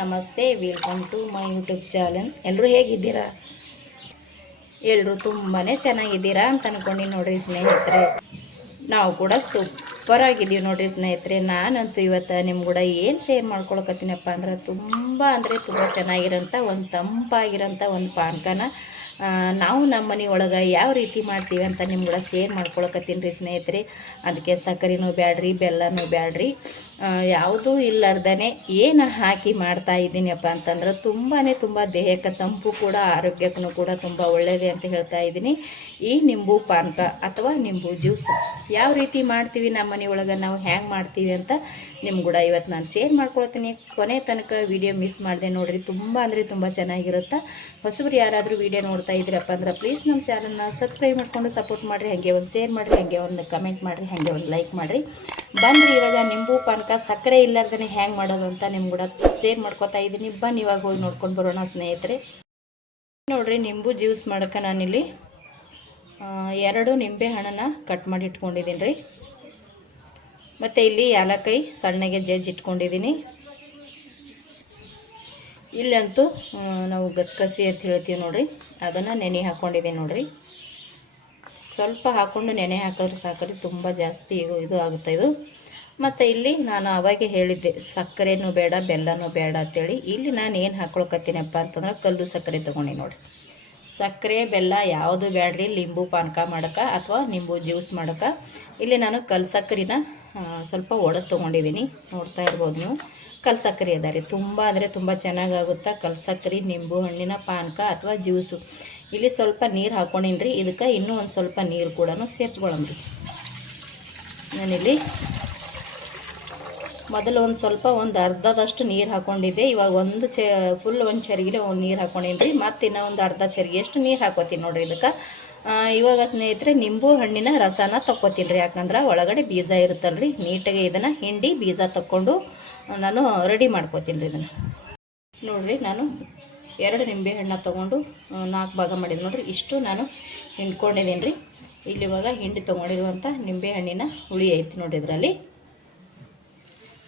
ನಮಸ್ತೆ, welcome to my YouTube channel. ಎಲ್ಲರೂ ಹೇಗಿದ್ದೀರಾ? ಎಲ್ಲರೂ ತುಂಬಾ ಚೆನ್ನಾಗಿದ್ದೀರಾ ಅಂತ ಅಂದ್ಕೊಂಡು ನೋಡ್ರಿ ಸ್ನೇಹಿತರೆ. ನಾವು ಕೂಡ ಸೂಪರ್ ಆಗಿದ್ದೀವಿ ನೋಡ್ರಿ ಸ್ನೇಹಿತರೆ. ನಾನಂತೂ ಇವತ್ತು ನಿಮ್ಮ ಕೂಡ ಏನು ಶೇರ್ ಮಾಡ್ಕೊಳಕತ್ತೀನಪ್ಪ ಅಂದ್ರೆ ತುಂಬ ಚೆನ್ನಾಗಿರೋಂಥ ಒಂದು ತಂಪಾಗಿರೋಂಥ ಒಂದು ಪಾನಕನ ನಾವು ನಮ್ಮ ಮನೆ ಒಳಗೆ ಯಾವ ರೀತಿ ಮಾಡ್ತೀವಿ ಅಂತ ನಿಮ್ಮ ಕೂಡ ಶೇರ್ ಮಾಡ್ಕೊಳಕತ್ತೀನಿ ರೀ ಸ್ನೇಹಿತರೆ. ಅದಕ್ಕೆ ಸಕ್ಕರೆನೂ ಬ್ಯಾಡ್ರಿ, ಬೆಲ್ಲನೂ ಬ್ಯಾಡ್ರಿ, ಯಾವುದೂ ಇಲ್ಲಾರ್ದೇ ಏನು ಹಾಕಿ ಮಾಡ್ತಾ ಇದ್ದೀನಿಯಪ್ಪ ಅಂತಂದ್ರೆ ತುಂಬ ದೇಹಕ್ಕೆ ತಂಪು ಕೂಡ, ಆರೋಗ್ಯಕ್ಕೂ ಕೂಡ ತುಂಬ ಒಳ್ಳೆಯದೇ ಅಂತ ಹೇಳ್ತಾ ಇದ್ದೀನಿ. ಈ ನಿಂಬು ಪಾನಕ ಅಥವಾ ನಿಂಬು ಜ್ಯೂಸ್ ಯಾವ ರೀತಿ ಮಾಡ್ತೀವಿ ನಮ್ಮ ಮನೆ ಒಳಗೆ, ನಾವು ಹ್ಯಾಂಗೆ ಮಾಡ್ತೀವಿ ಅಂತ ನಿಮ್ಮ ಕೂಡ ಇವತ್ತು ನಾನು ಶೇರ್ ಮಾಡ್ಕೊಳ್ತೀನಿ. ಕೊನೆ ತನಕ ವಿಡಿಯೋ ಮಿಸ್ ಮಾಡಿದೆ ನೋಡಿರಿ. ತುಂಬ ಚೆನ್ನಾಗಿರುತ್ತೆ. ಹೊಸಬ್ರು ಯಾರಾದರೂ ವಿಡಿಯೋ ನೋಡ್ತಾ ಇದ್ದೀರಪ್ಪ ಅಂದ್ರೆ ಪ್ಲೀಸ್ ನಮ್ಮ ಚಾನಲ್ನ ಸಬ್ಸ್ಕ್ರೈಬ್ ಮಾಡಿಕೊಂಡು ಸಪೋರ್ಟ್ ಮಾಡಿರಿ. ಹಾಗೆ ಒಂದು ಶೇರ್ ಮಾಡಿರಿ, ಹಾಗೆ ಒಂದು ಕಮೆಂಟ್ ಮಾಡಿರಿ, ಹಾಗೆ ಒಂದು ಲೈಕ್ ಮಾಡಿರಿ. ಬನ್ನಿರಿ ಇವಾಗ ನಿಂಬು ಪಾನಕ ಸಕ್ಕರೆ ಇಲ್ಲಾರ್ದೇ ಹ್ಯಾಂಗೆ ಮಾಡೋದು ಅಂತ ನಿಮ್ಮ ಕೂಡ ಶೇರ್ ಮಾಡ್ಕೊತಾ ಇದ್ದೀನಿ. ಬನ್ನಿ ಇವಾಗ ಹೋಗಿ ನೋಡ್ಕೊಂಡು ಬರೋಣ ಸ್ನೇಹಿತರೆ. ನೋಡಿರಿ, ನಿಂಬು ಜ್ಯೂಸ್ ಮಾಡೋಕೆ ನಾನಿಲ್ಲಿ 2 ನಿಂಬೆ ಹಣ್ಣನ್ನು ಕಟ್ ಮಾಡಿ ಇಟ್ಕೊಂಡಿದ್ದೀನಿ ರೀ. ಮತ್ತು ಇಲ್ಲಿ ಏಲಕ್ಕಾಯಿ ಸಣ್ಣಗೆ ಜಜ್ಜಿ ಇಟ್ಕೊಂಡಿದ್ದೀನಿ. ಇಲ್ಲಂತೂ ನಾವು ಗಸಗಸಿ ಅಂತ ಹೇಳ್ತೀವಿ ನೋಡಿರಿ, ಅದನ್ನು ನೆನೆ ಹಾಕ್ಕೊಂಡಿದ್ದೀನಿ ನೋಡಿರಿ. ಸ್ವಲ್ಪ ಹಾಕ್ಕೊಂಡು ನೆನೆ ಹಾಕಿದ್ರೆ ಸಾಕ್ರಿ, ತುಂಬ ಜಾಸ್ತಿ ಇದು ಆಗುತ್ತೆ ಇದು. ಮತ್ತು ಇಲ್ಲಿ ನಾನು ಅವಾಗೆ ಹೇಳಿದ್ದೆ ಸಕ್ಕರೆನೂ ಬೇಡ ಬೆಲ್ಲನೂ ಬೇಡ ಅಂತೇಳಿ. ಇಲ್ಲಿ ನಾನು ಏನು ಹಾಕ್ಕೊಳಕತ್ತೀನಪ್ಪ ಅಂತಂದ್ರೆ ಕಲ್ಲು ಸಕ್ಕರೆ ತೊಗೊಂಡು ನೋಡಿರಿ. ಸಕ್ಕರೆ ಬೆಲ್ಲ ಯಾವುದು ಬೇಡ್ರಿ ನಿಂಬು ಪಾನಕ ಮಾಡೋಕೆ ಅಥವಾ ನಿಂಬು ಜ್ಯೂಸ್ ಮಾಡೋಕೆ. ಇಲ್ಲಿ ನಾನು ಕಲ್ಲು ಸಕ್ಕರೆನ ಸ್ವಲ್ಪ ಒಡೆದು ತೊಗೊಂಡಿದ್ದೀನಿ, ನೋಡ್ತಾ ಇರ್ಬೋದು ನೀವು. ಕಲ್ಲು ಸಕ್ಕರೆ ಅದ ರೀ, ತುಂಬ ಚೆನ್ನಾಗಾಗುತ್ತೆ ಕಲ್ಲು ಸಕ್ಕರೆ ನಿಂಬು ಹಣ್ಣಿನ ಪಾನಕ ಅಥವಾ ಜ್ಯೂಸು. ಇಲ್ಲಿ ಸ್ವಲ್ಪ ನೀರು ಹಾಕ್ಕೊಂಡಿನಿ ರೀ. ಇದಕ್ಕೆ ಇನ್ನೂ ಒಂದು ಸ್ವಲ್ಪ ನೀರು ಕೂಡ ಸೇರಿಸ್ಕೊಳ್ಳೋಣ್ರಿ. ನಾನಿಲ್ಲಿ ಮೊದಲು ಒಂದು ಅರ್ಧದಷ್ಟು ನೀರು ಹಾಕ್ಕೊಂಡಿದ್ದೆ. ಇವಾಗ ಫುಲ್ ಒಂದು ಚರಿಗಿಲೆ ಒಂದು ನೀರು ಹಾಕ್ಕೊಂಡಿನಿ ರೀ. ಮತ್ತು ಇನ್ನೂ ಒಂದು ಅರ್ಧ ಚರಿಗೆಯಷ್ಟು ನೀರು ಹಾಕೋತೀನಿ ನೋಡಿರಿ ಇದಕ್ಕೆ. ಇವಾಗ ಸ್ನೇಹಿತರೆ ನಿಂಬು ಹಣ್ಣಿನ ರಸನ ತೊಗೋತೀನಿ ರೀ. ಯಾಕಂದ್ರೆ ಒಳಗಡೆ ಬೀಜ ಇರುತ್ತಲ್ರಿ, ನೀಟಾಗಿ ಇದನ್ನು ಹಿಂಡಿ ಬೀಜ ತಕ್ಕೊಂಡು ನಾನು ರೆಡಿ ಮಾಡ್ಕೋತೀನಿ ರೀ ಇದನ್ನು. ನೋಡಿರಿ, ನಾನು 2 ನಿಂಬೆ ಹಣ್ಣು ತೊಗೊಂಡು 4 ಭಾಗ ಮಾಡಿದ್ದು ನೋಡಿರಿ. ಇಷ್ಟು ನಾನು ಹಿಂಡ್ಕೊಂಡಿದ್ದೀನಿ ರೀ. ಇಲ್ಲಿ ಇವಾಗ ಹಿಂಡಿ ತೊಗೊಂಡಿರುವಂಥ ನಿಂಬೆ ಹಣ್ಣಿನ ಹುಳಿ ಐತಿ ನೋಡಿರಿ ಇದರಲ್ಲಿ.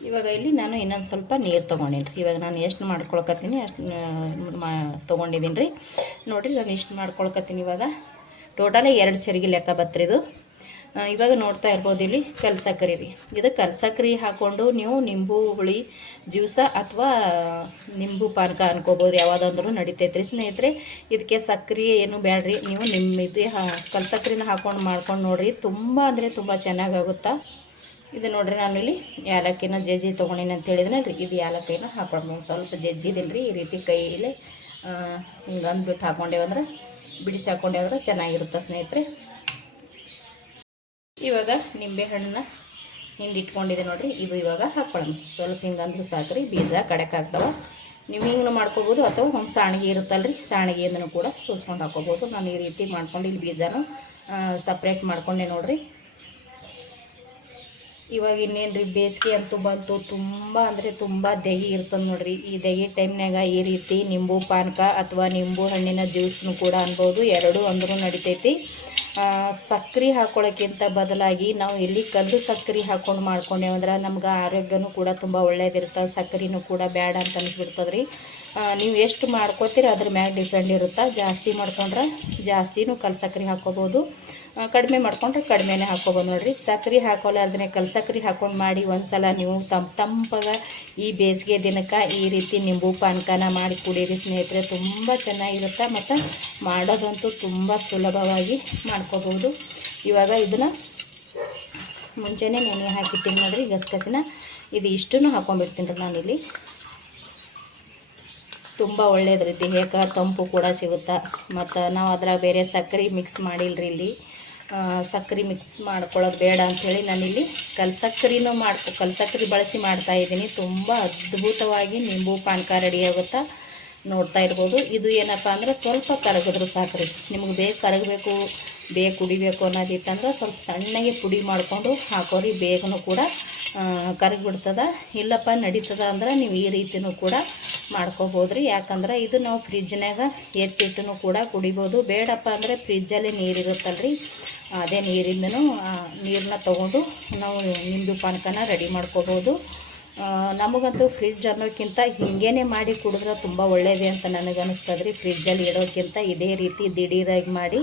ಇವಾಗ ಇಲ್ಲಿ ನಾನು ಇನ್ನೊಂದು ಸ್ವಲ್ಪ ನೀರು ತೊಗೊಂಡಿನಿ ರೀ. ಇವಾಗ ನಾನು ಎಷ್ಟು ಮಾಡ್ಕೊಳಕತ್ತೀನಿ ಅಷ್ಟು ತೊಗೊಂಡಿದ್ದೀನಿ ರೀ. ನೋಡಿರಿ, ನಾನು ಇಷ್ಟು ಮಾಡ್ಕೊಳಕತ್ತೀನಿ. ಇವಾಗ ಟೋಟಲಿ 2 ಚರಿಗೆ ಲೆಕ್ಕ ಬತ್ರಿದು. ಇವಾಗ ನೋಡ್ತಾ ಇರ್ಬೋದು ಇಲ್ಲಿ ಕಲ್ಲು ಸಕ್ಕರೆ ರೀ. ಇದು ಕಲ್ಲು ಸಕ್ಕರೆ ಹಾಕ್ಕೊಂಡು ನೀವು ನಿಂಬು ಹುಳಿ ಜ್ಯೂಸ ಅಥವಾ ನಿಂಬು ಪಾನಕ ಅನ್ಕೋಬೋದು, ಯಾವುದಂದ್ರೂ ನಡಿತೈತ್ರಿ ಸ್ನೇಹಿತರೆ. ಇದಕ್ಕೆ ಸಕ್ಕರೆ ಏನು ಬೇಡ್ರಿ, ನೀವು ಕಲ್ಲು ಸಕ್ಕರೆನ ಹಾಕ್ಕೊಂಡು ಮಾಡ್ಕೊಂಡು ನೋಡಿರಿ. ತುಂಬ ಚೆನ್ನಾಗಾಗುತ್ತಾ. ಇದು ನೋಡಿರಿ, ನಾನು ಇಲ್ಲಿ ಏಲಕ್ಕಿನ ಜಜ್ಜಿ ತೊಗೊಂಡಿನಿ ಅಂತ ಹೇಳಿದ್ರೆ ಇದು ಏಲಕ್ಕಿನ ಹಾಕೊಂಡು ಸ್ವಲ್ಪ ಜಜ್ಜಿದ್ದೀನಿ ರೀ. ಈ ರೀತಿ ಕೈಯಲ್ಲಿ ಹಿಂಗೆ ಅಂದ್ಬಿಟ್ಟು ಹಾಕ್ಕೊಂಡೇವಂದ್ರೆ, ಬಿಡಿಸಿ ಹಾಕ್ಕೊಂಡೇವಂದ್ರೆ ಚೆನ್ನಾಗಿರುತ್ತೆ ಸ್ನೇಹಿತರೆ. ಇವಾಗ ನಿಂಬೆ ಹಣ್ಣನ್ನ ಹಿಂಡಿಟ್ಕೊಂಡಿದೆ ನೋಡಿರಿ. ಇದು ಇವಾಗ ಹಾಕ್ಕೊಳ್ಳೋಣ. ಸ್ವಲ್ಪ ಹಿಂಗೆ ಅಂದ್ರೆ ಸಾಕ್ರಿ, ಬೀಜ ಕಡೆಕ್ ಆಗ್ತಾವೆ. ನೀವು ಹಿಂಗೆ ಮಾಡ್ಕೋಬೋದು ಅಥವಾ ಒಂದು ಸಾಣಿಗೆ ಇರುತ್ತಲ್ರಿ, ಸಾಣಿಗೆಯಿಂದನೂ ಕೂಡ ಸೋಸ್ಕೊಂಡು ಹಾಕ್ಕೋಬೋದು. ನಾನು ಈ ರೀತಿ ಮಾಡ್ಕೊಂಡು ಇಲ್ಲಿ ಬೀಜನೂ ಸಪ್ರೇಟ್ ಮಾಡ್ಕೊಂಡೆ ನೋಡಿರಿ. ಇವಾಗ ಇನ್ನೇನು ರೀ, ಬೇಸಿಗೆ ಅಂತೂ ಬಂತು. ತುಂಬ ದಹಿ ಇರ್ತದೆ ನೋಡಿರಿ. ಈ ದಹಿ ಟೈಮ್ನಾಗ ಈ ರೀತಿ ನಿಂಬು ಪಾನಕ ಅಥವಾ ನಿಂಬು ಹಣ್ಣಿನ ಜ್ಯೂಸ್ನು ಕೂಡ ಅನ್ಬೋದು, ಎರಡೂ ಅಂದ್ರೂ ನಡಿತೈತಿ. ಸಕ್ಕರೆ ಹಾಕ್ಕೊಳ್ಳೋಕ್ಕಿಂತ ಬದಲಾಗಿ ನಾವು ಇಲ್ಲಿ ಕಲ್ಲು ಸಕ್ಕರೆ ಹಾಕ್ಕೊಂಡು ಮಾಡ್ಕೊಂಡೇವಂದ್ರೆ ನಮ್ಗೆ ಆರೋಗ್ಯನೂ ಕೂಡ ತುಂಬ ಒಳ್ಳೇದಿರುತ್ತೆ. ಸಕ್ಕರೆನೂ ಕೂಡ ಬೇಡ ಅಂತ ಅನಿಸ್ಬಿಡ್ತದೆ ರೀ. ನೀವು ಎಷ್ಟು ಮಾಡ್ಕೋತೀರಿ ಅದ್ರ ಮ್ಯಾಗ ಡಿಪೆಂಡ್ ಇರುತ್ತೆ. ಜಾಸ್ತಿ ಮಾಡ್ಕೊಂಡ್ರೆ ಜಾಸ್ತಿನೂ ಕಲ್ಲು ಸಕ್ಕರೆ ಹಾಕ್ಕೋಬೋದು, ಕಡಿಮೆ ಮಾಡ್ಕೊಂಡ್ರೆ ಕಡಿಮೆನೇ ಹಾಕ್ಕೋಬೋದು ನೋಡಿರಿ. ಸಕ್ಕರೆ ಹಾಕೋಲಾರ್ದೇ ಕಲ್ಲು ಸಕ್ಕರೆ ಹಾಕ್ಕೊಂಡು ಮಾಡಿ ಒಂದು ಸಲ ನೀವು ತಂಪಾಗ ಈ ಬೇಸಿಗೆ ದಿನಕ್ಕೆ ಈ ರೀತಿ ನಿಂಬು ಪಾನಕನ ಮಾಡಿ ಕುಡೀರಿ ಸ್ನೇಹಿತರೆ. ತುಂಬ ಚೆನ್ನಾಗಿರುತ್ತೆ ಮತ್ತು ಮಾಡೋದಂತೂ ತುಂಬ ಸುಲಭವಾಗಿ ಮಾಡ್ಕೋಬೋದು. ಇವಾಗ ಇದನ್ನು ಮುಂಚೆನೇ ನೆನೆ ಹಾಕಿರ್ತೀನಿ ನೋಡಿರಿ ಗಸಗಸಿನ. ಇದು ಇಷ್ಟನ್ನು ಹಾಕ್ಕೊಂಡ್ಬಿಡ್ತೀನಿ ರೀ ನಾನಿಲ್ಲಿ. ತುಂಬ ಒಳ್ಳೆಯದು ರೀತಿ, ದೇಹಕ್ಕೆ ತಂಪು ಕೂಡ ಸಿಗುತ್ತೆ. ಮತ್ತು ನಾವು ಅದ್ರಾಗ ಬೇರೆ ಸಕ್ಕರೆ ಮಿಕ್ಸ್ ಮಾಡಿಲ್ಲರಿ. ಇಲ್ಲಿ ಸಕ್ಕರೆ ಮಿಕ್ಸ್ ಮಾಡ್ಕೊಳ್ಳೋದು ಬೇಡ ಅಂಥೇಳಿ ನಾನಿಲ್ಲಿ ಕಲ್ಲು ಸಕ್ಕರೆ ಬಳಸಿ ಮಾಡ್ತಾಯಿದ್ದೀನಿ. ತುಂಬ ಅದ್ಭುತವಾಗಿ ನಿಂಬು ಪಾನಕ ರೆಡಿ ಆಗುತ್ತೆ, ನೋಡ್ತಾ ಇರ್ಬೋದು. ಇದು ಏನಪ್ಪ ಅಂದ್ರೆ ಸ್ವಲ್ಪ ಕರಗಿದ್ರು ಸಾಕ್ರಿ. ನಿಮ್ಗೆ ಬೇಗ ಕುಡಿಬೇಕು ಅನ್ನೋದಿತ್ತಂದ್ರೆ ಸ್ವಲ್ಪ ಸಣ್ಣಗೆ ಪುಡಿ ಮಾಡಿಕೊಂಡು ಹಾಕೋರಿ, ಬೇಗನೂ ಕೂಡ ಕರಗಿಬಿಡ್ತದೆ. ಇಲ್ಲಪ್ಪ ನಡೀತದ ಅಂದ್ರೆ ನೀವು ಈ ರೀತಿಯೂ ಕೂಡ ಮಾಡ್ಕೋಬೋದು ರೀ. ಯಾಕಂದ್ರೆ ಇದು ನಾವು ಫ್ರಿಜ್ನಾಗ ಎತ್ತಿಟ್ಟೂ ಕೂಡ ಕುಡಿಬೋದು. ಬೇಡಪ್ಪ ಅಂದರೆ ಫ್ರಿಜ್ಜಲ್ಲಿ ನೀರಿರುತ್ತಲ್ರಿ, ಅದೇ ನೀರಿಂದನೂ ನೀರನ್ನ ತೊಗೊಂಡು ನಾವು ನಿಂಬು ಪಾನಕನ ರೆಡಿ ಮಾಡ್ಕೋಬೋದು. ನಮಗಂತೂ ಫ್ರಿಡ್ಜ್ ಅನ್ನೋಕ್ಕಿಂತ ಹಿಂಗೇ ಮಾಡಿ ಕುಡಿದ್ರೆ ತುಂಬ ಒಳ್ಳೆಯದೇ ಅಂತ ನನಗನ್ನಿಸ್ತದೆ ರೀ. ಫ್ರಿಡ್ಜಲ್ಲಿ ಇಡೋಕ್ಕಿಂತ ಇದೇ ರೀತಿ ದಿಢೀರಾಗಿ ಮಾಡಿ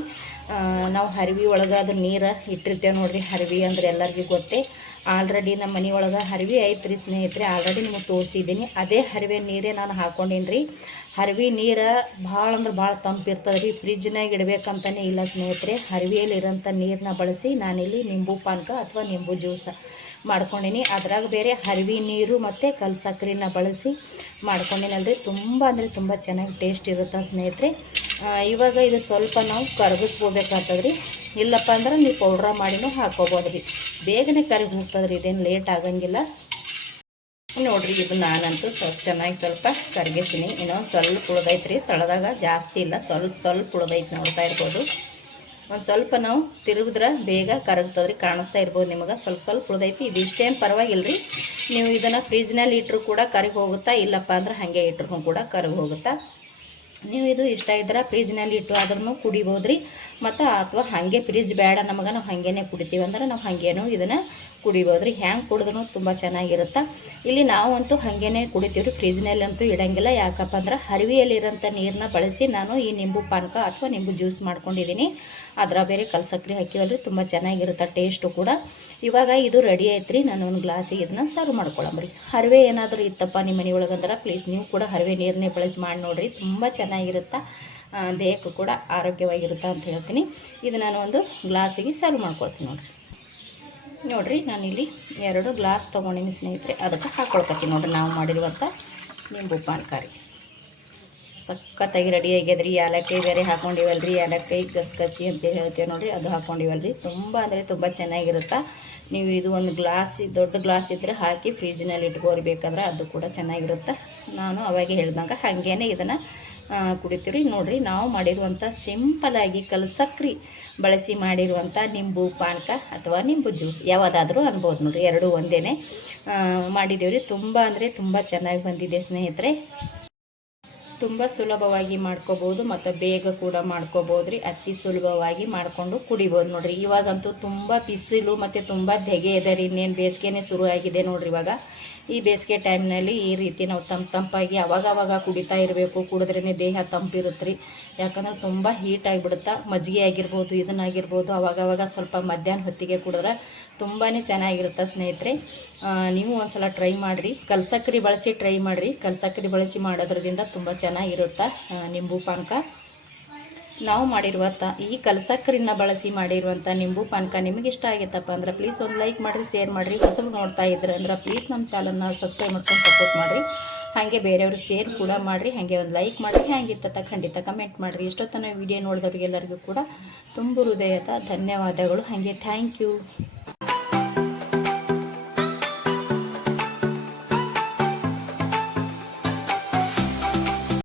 ನಾವು ಹರಿವೆ ಒಳಗೆ ಅದು ನೀರು ಇಟ್ಟಿರ್ತೇವೆ ನೋಡಿರಿ. ಹರಿವೆ ಅಂದರೆ ಎಲ್ಲರಿಗೂ ಗೊತ್ತೇ. ಆಲ್ರೆಡಿ ನಮ್ಮ ಮನೆ ಒಳಗೆ ಹರಿವೆ ಐತೆ ರೀ ಸ್ನೇಹಿತರೆ, ಆಲ್ರೆಡಿ ನಿಮಗೆ ತೋರಿಸಿದ್ದೀನಿ. ಅದೇ ಹರಿವೆ ನೀರೇ ನಾನು ಹಾಕ್ಕೊಂಡೀನಿ ರೀ. ಹರಿವೆ ನೀರು ಭಾಳ ಅಂದ್ರೆ ಭಾಳ ತಂಪಿರ್ತದೆ ರೀ. ಫ್ರಿಜ್ನಾಗ ಇಡಬೇಕಂತಲೇ ಇಲ್ಲ ಸ್ನೇಹಿತರೆ. ಹರಿವೆಯಲ್ಲಿರೋಂಥ ನೀರನ್ನ ಬಳಸಿ ನಾನಿಲ್ಲಿ ನಿಂಬು ಪಾನಕ ಅಥವಾ ನಿಂಬು ಜ್ಯೂಸ ಮಾಡ್ಕೊಂಡೀನಿ. ಅದ್ರಾಗ ಬೇರೆ ಹರಿವೆ ನೀರು ಮತ್ತು ಕಲ್ಲು ಸಕ್ಕರೆನ ಬಳಸಿ ಮಾಡ್ಕೊಂಡಿನಲ್ರಿ. ತುಂಬ ಅಂದರೆ ತುಂಬ ಚೆನ್ನಾಗಿ ಟೇಸ್ಟ್ ಇರುತ್ತೆ ಸ್ನೇಹಿತರೆ. ಇವಾಗ ಇದು ಸ್ವಲ್ಪ ನಾವು ಕರಗಿಸ್ಕೋಬೇಕಾಗ್ತದೆ ರೀ. ಇಲ್ಲಪ್ಪ ಅಂದ್ರೆ ನೀವು ಪೌಡ್ರ ಮಾಡಿನೂ ಹಾಕ್ಕೋಬೋದು ರೀ. ಬೇಗನೆ ಕರಗಿ ಹೋಗ್ತದೆ ರೀ, ಇದೇನು ಲೇಟ್ ಆಗಂಗಿಲ್ಲ ನೋಡಿರಿ. ಇದು ನಾನಂತೂ ಚೆನ್ನಾಗಿ ಸ್ವಲ್ಪ ಕರಗಿಸಿನಿ. ಇನ್ನೊಂದು ಸ್ವಲ್ಪ ಉಳ್ದೈತೆ ರೀ, ತಳದಾಗ ಜಾಸ್ತಿ ಇಲ್ಲ, ಸ್ವಲ್ಪ ಉಳ್ದೈತೆ, ನೋಡ್ತಾ ಇರ್ಬೋದು. ಒಂದು ಸ್ವಲ್ಪ ನಾವು ತಿರುಗಿದ್ರೆ ಬೇಗ ಕರಗ್ತದೆ ರೀ, ಕಾಣಿಸ್ತಾ ಇರ್ಬೋದು ನಿಮಗೆ. ಸ್ವಲ್ಪ ಉಳ್ದೈತಿ. ಇದು ಇಷ್ಟೇನು ಪರವಾಗಿಲ್ಲ ರೀ. ನೀವು ಇದನ್ನು ಫ್ರಿಜ್ನಲ್ಲಿ ಇಟ್ಟರು ಕೂಡ ಕರಗಿ ಹೋಗುತ್ತಾ, ಇಲ್ಲಪ್ಪ ಅಂದ್ರೆ ಹಾಗೆ ಇಟ್ಟರು ಕೂಡ ಕರಗಿ ಹೋಗುತ್ತಾ. ನೀವು ಇದು ಇಷ್ಟ ಇದ್ರೆ ಫ್ರಿಜ್ನಲ್ಲಿ ಇಟ್ಟು ಆದ್ರೂ ಕುಡಿಬೋದು ರೀ. ಮತ್ತು ಅಥವಾ ಹಾಗೆ ಫ್ರಿಜ್ ಬೇಡ ನಮಗೆ, ನಾವು ಹಾಗೇ ಕುಡಿತೀವಿ ಅಂದ್ರೆ ನಾವು ಹಾಗೇನೂ ಇದನ್ನು ಕುಡಿಬೋದು ರೀ. ಹ್ಯಾಂಗೆ ಕುಡಿದ್ರೂ ತುಂಬ ಚೆನ್ನಾಗಿರುತ್ತೆ. ಇಲ್ಲಿ ನಾವಂತೂ ಹಾಗೇ ಕುಡಿತೀವಿ ರೀ, ಫ್ರಿಜ್ನಲ್ಲಂತೂ ಇಡೋಂಗಿಲ್ಲ. ಯಾಕಪ್ಪ ಅಂದ್ರೆ ಹರಿವೆಯಲ್ಲಿರೋಂಥ ನೀರನ್ನ ಬಳಸಿ ನಾನು ಈ ನಿಂಬು ಪಾನಕ ಅಥವಾ ನಿಂಬು ಜ್ಯೂಸ್ ಮಾಡ್ಕೊಂಡಿದ್ದೀನಿ. ಅದರ ಬೇರೆ ಕಲ್ಲು ಸಕ್ಕರೆ ಹಾಕಿವಲ್ರಿ, ತುಂಬ ಚೆನ್ನಾಗಿರುತ್ತೆ ಟೇಸ್ಟು ಕೂಡ. ಇವಾಗ ಇದು ರೆಡಿ ಆಯ್ತು ರೀ. ನಾನು ಒಂದು ಗ್ಲಾಸಿಗೆ ಇದನ್ನ ಸರ್ವ್ ಮಾಡ್ಕೊಳ್ಳಂಬ್ರಿ. ಹರಿವೆ ಏನಾದರೂ ಇತ್ತಪ್ಪ ನಿಮ್ಮ ಮನೆ ಒಳಗಂದ್ರೆ ಪ್ಲೀಸ್ ನೀವು ಕೂಡ ಹರಿವೆ ನೀರನ್ನೇ ಬಳಸಿ ಮಾಡಿ ನೋಡಿರಿ, ತುಂಬ ಚೆನ್ನಾಗಿರುತ್ತೆ. ದೇಹಕ್ಕೂ ಕೂಡ ಆರೋಗ್ಯವಾಗಿರುತ್ತೆ ಅಂತ ಹೇಳ್ತೀನಿ. ಇದು ನಾನು ಒಂದು ಗ್ಲಾಸಿಗೆ ಸರ್ವ್ ಮಾಡ್ಕೊಳ್ತೀನಿ ನೋಡಿರಿ. ನಾನಿಲ್ಲಿ 2 ಗ್ಲಾಸ್ ತೊಗೊಂಡಿನಿ ಸ್ನೇಹಿತರೆ, ಅದಕ್ಕೆ ಹಾಕ್ಕೊಳ್ತೀನಿ ನೋಡಿರಿ ನಾವು ಮಾಡಿರುವಂಥ ನಿಂಬು ಪಾನಕ ರೀ. ಸಖತ್ತಾಗಿ ರೆಡಿ ಆಗ್ಯದ್ರಿ. ಏಲಕ್ಕಿ ಬೇರೆ ಹಾಕ್ಕೊಂಡಿವಲ್ರಿ, ಏಲಕ್ಕಿ ಗಸಗಸಿ ಅಂತ ಹೇಳ್ತೇವೆ ನೋಡಿರಿ, ಅದು ಹಾಕ್ಕೊಂಡಿವಲ್ರಿ. ತುಂಬ ಅಂದರೆ ತುಂಬ ಚೆನ್ನಾಗಿರುತ್ತೆ. ನೀವು ಇದು ಒಂದು ದೊಡ್ಡ ಗ್ಲಾಸ್ ಇದ್ದರೆ ಹಾಕಿ ಫ್ರಿಜ್ನಲ್ಲಿ ಇಟ್ಕೋರಿ, ಬೇಕಾದ್ರೆ ಅದು ಕೂಡ ಚೆನ್ನಾಗಿರುತ್ತೆ. ನಾನು ಅವಾಗೆ ಹೇಳ್ದಂಗೆ ಹಾಗೇ ಇದನ್ನು ಕುಡಿತೀವಿ ನೋಡಿರಿ. ನಾವು ಮಾಡಿರುವಂಥ ಸಿಂಪಲಾಗಿ ಕಲ್ಲು ಸಕ್ಕರೆ ಬಳಸಿ ಮಾಡಿರುವಂಥ ನಿಂಬು ಪಾನಕ ಅಥವಾ ನಿಂಬು ಜ್ಯೂಸ್ ಯಾವುದಾದ್ರೂ ಅನ್ಬೋದು ನೋಡಿರಿ, ಎರಡೂ ಒಂದೇ ಮಾಡಿದ್ದೀವಿ ರೀ. ತುಂಬ ಅಂದರೆ ತುಂಬ ಚೆನ್ನಾಗಿ ಬಂದಿದೆ ಸ್ನೇಹಿತರೆ. ತುಂಬ ಸುಲಭವಾಗಿ ಮಾಡ್ಕೋಬೋದು ಮತ್ತು ಬೇಗ ಕೂಡ ಮಾಡ್ಕೋಬೋದು ರೀ. ಅತಿ ಸುಲಭವಾಗಿ ಮಾಡಿಕೊಂಡು ಕುಡಿಬೋದು ನೋಡಿರಿ. ಇವಾಗಂತೂ ತುಂಬ ಬಿಸಿಲು ಮತ್ತು ತುಂಬ ಧಗೆ ಇದೆ ರೀ. ಇನ್ನೇನು ಬೇಸಿಗೆನೇ ಶುರು ಆಗಿದೆ ನೋಡಿರಿ. ಇವಾಗ ಈ ಬೇಸಿಗೆ ಟೈಮ್ನಲ್ಲಿ ಈ ರೀತಿ ನಾವು ತಂಪಾಗಿ ಅವಾಗವಾಗ ಕುಡಿತಾ ಇರಬೇಕು. ಕುಡಿದ್ರೇ ದೇಹ ತಂಪಿರುತ್ತೆ ರೀ. ಯಾಕಂದ್ರೆ ತುಂಬ ಹೀಟ್ ಆಗಿಬಿಡುತ್ತೆ. ಮಜ್ಜಿಗೆ ಆಗಿರ್ಬೋದು, ಇದನ್ನಾಗಿರ್ಬೋದು, ಅವಾಗವಾಗ ಸ್ವಲ್ಪ ಮಧ್ಯಾಹ್ನ ಹೊತ್ತಿಗೆ ಕುಡಿದ್ರೆ ತುಂಬಾ ಚೆನ್ನಾಗಿರುತ್ತೆ ಸ್ನೇಹಿತರೆ. ನೀವು ಒಂದು ಸಲ ಟ್ರೈ ಮಾಡಿರಿ. ಕಲ್ಲು ಸಕ್ಕರೆ ಬಳಸಿ ಟ್ರೈ ಮಾಡಿರಿ. ಕಲ್ಲು ಸಕ್ಕರೆ ಬಳಸಿ ಮಾಡೋದ್ರಿಂದ ತುಂಬ ಚೆನ್ನಾಗಿರುತ್ತೆ ನಿಂಬು ಪಾನಕ. ನಾವು ಮಾಡಿರುವಂಥ ಈ ಕಲ್ಲು ಸಕ್ಕರೆನ ಬಳಸಿ ಮಾಡಿರುವಂಥ ನಿಂಬು ಪಾನಕ ನಿಮಗೆ ಇಷ್ಟ ಆಗಿತ್ತಪ್ಪ ಅಂದ್ರೆ ಪ್ಲೀಸ್ ಒಂದು ಲೈಕ್ ಮಾಡಿರಿ, ಶೇರ್ ಮಾಡಿರಿ. ಹೊಸಬ್ರು ನೋಡ್ತಾ ಇದ್ರೆ ಅಂದ್ರೆ ಪ್ಲೀಸ್ ನಮ್ಮ ಚಾನಲ್ನ ಸಬ್ಸ್ಕ್ರೈಬ್ ಮಾಡ್ಕೊಂಡು ಸಪೋರ್ಟ್ ಮಾಡಿರಿ. ಹಾಗೆ ಬೇರೆಯವರು ಶೇರ್ ಕೂಡ ಮಾಡಿರಿ. ಹಾಗೆ ಒಂದು ಲೈಕ್ ಮಾಡಿರಿ. ಹೇಗಿತ್ತ ಖಂಡಿತ ಕಮೆಂಟ್ ಮಾಡಿರಿ. ಇಷ್ಟೊತ್ತನ ವಿಡಿಯೋ ನೋಡಿದವ್ರಿಗೆಲ್ಲರಿಗೂ ಕೂಡ ತುಂಬ ಹೃದಯದ ಧನ್ಯವಾದಗಳು. ಹಾಗೆ ಥ್ಯಾಂಕ್ ಯು.